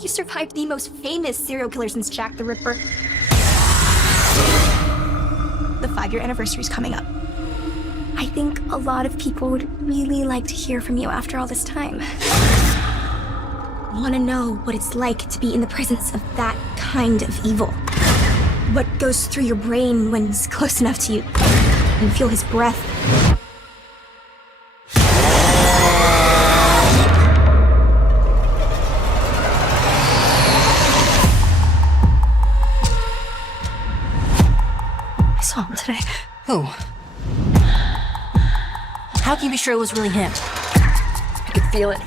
You survived the most famous serial killer since Jack the Ripper. The 5-year anniversary is coming up. I think a lot of people would really like to hear from you after all this time. Want to know what it's like to be in the presence of that kind of evil. What goes through your brain when he's close enough to you. You feel his breath. I saw him today. Who? How can you be sure it was really him? I could feel it.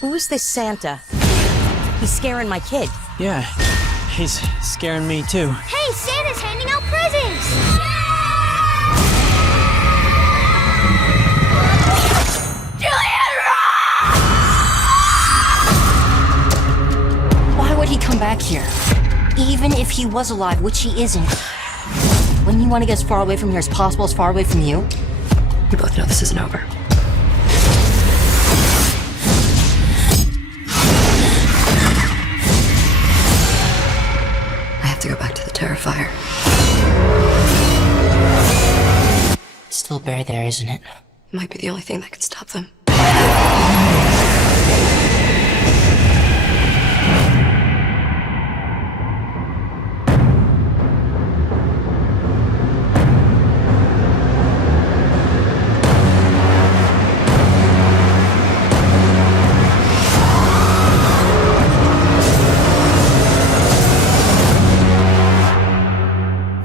Who is this Santa? He's scaring my kid. Yeah, he's scaring me too. Hey, Santa's handing out presents! Why would he come back here? Even if he was alive, which he isn't. Wouldn't you want to get as far away from here as possible, as far away from you? We both know this isn't over. I have to go back to the Terrifier. It's still buried there, isn't it? It might be the only thing that could stop them.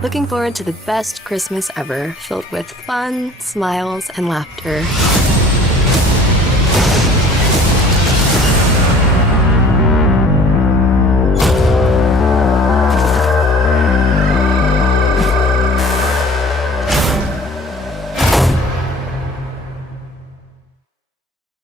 Looking forward to the best Christmas ever, filled with fun, smiles, and laughter.